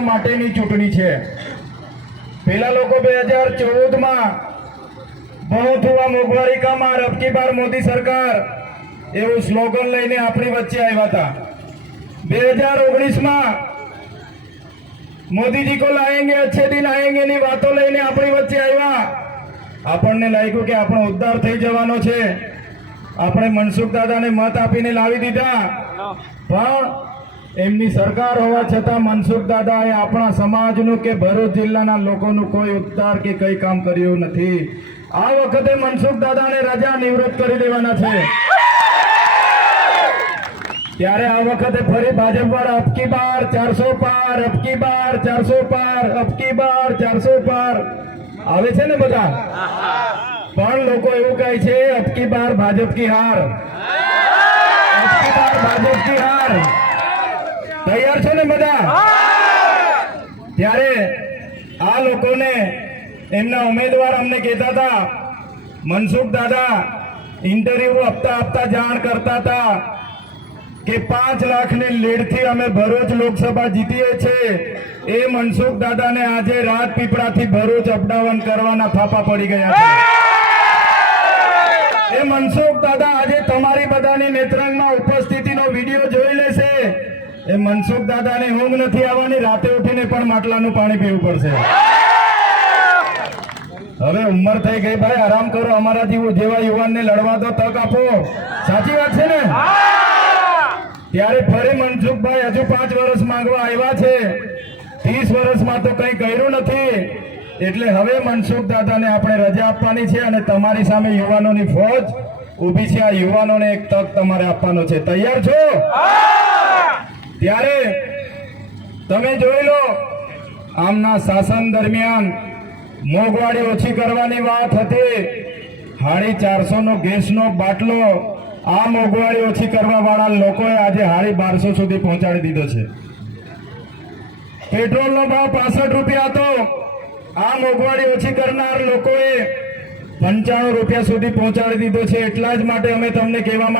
માટેની ચૂંટણી છે। પેલા લોકો 2014 માં बहुत हुआ मोघवारी का मार अब की बार मोदी सरकार એવું સ્લોગન લઈને આપણી વચ્ચે આવ્યા હતા। 2019 માં मोदी जी को लाएंगे अच्छे दिन आएंगे ની વાતો લઈને આપણી વચ્ચે આવ્યા। આપણને લાગ્યું કે આપણો ઉદ્ધાર થઈ જવાનો છે, આપણે મનસુખ દાદાને મત આપીને લાવી દીધા, પણ એમની સરકાર હોવા છતાં મનસુખ દાદાએ આપણા સમાજનું કે ભરૂચ જિલ્લાના લોકોનું કોઈ ઉદ્ધાર કે કંઈ કામ કર્યું નથી। આ વખતે મનસુખ દાદાને રજા નિવૃત્ત કરી દેવાના છે। ત્યારે આ વખતે ફરી ભાજપ વાળા અબકી બાર 400 પાર, અબકી બાર 400 પાર, અબકી બાર 400 પાર આવે છે ને બધા, પણ લોકો એવું કહે છે અબકી બાર ભાજપ કી હાર, અબકી બાર ભાજપ કી હાર। તૈયાર છો ને બધા? ત્યારે આ લોકોને એમના ઉમેદવાર અમને કહેતા હતા, મનસુખ દાદા ઇન્ટરવ્યુ આપતા જાણ કરતા હતા કે 5 લાખની લીડથી અમે ભરૂચ લોકસભા જીતીએ છીએ। એ મનસુખ દાદાને આજે રાજપીપળાથી ભરૂચ અપડાઉન કરવાના થાપા પડી ગયા છે। એ મનસુખ દાદા આજે તમારી બધાની નેત્રંગમાં ઉપસ્થિતિનો વિડીયો જોઈ લેશે। એ મનસુખ દાદાને ઊંઘ નથી આવવાની, રાતે ઉઠીને પણ માટલાનું પાણી પીવું પડશે। હવે ઉંમર થઈ ગઈ ભાઈ, આરામ કરો, અમારા જેવા યુવાનને લડવા તો તક આપો। સાચી વાત છે ને? ત્યારે ફરી મનસુખભાઈ હજુ 5 વર્ષ માંગવા આવ્યા છે। 30 વર્ષમાં તો કંઈ કર્યું નથી, એટલે હવે મનસુખ દાદાને આપણે રજા આપવાની છે અને તમારી સામે યુવાનોની ફોજ ઊભી છે। આ યુવાનોને એક તક તમારે આપવાનો છે। તૈયાર છો? ત્યારે તમે જોઈ લો, આમના શાસન દરમિયાન મોંઘવારી ઓછી કરવાની વાત હતી, 450 નો ગેસનો બાટલો આ મોંઘવારી ઓછી કરવા વાળા લોકોએ આજે 1250 સુધી પહોંચાડી દીધો છે। પેટ્રોલનો ભાવ 65 રૂપિયા હતો, આ મોંઘવારી ઓછી કરનાર લોકોએ 95 રૂપિયા સુધી પહોંચાડી દીધો છે। એટલા જ માટે અમે તમને કહેવા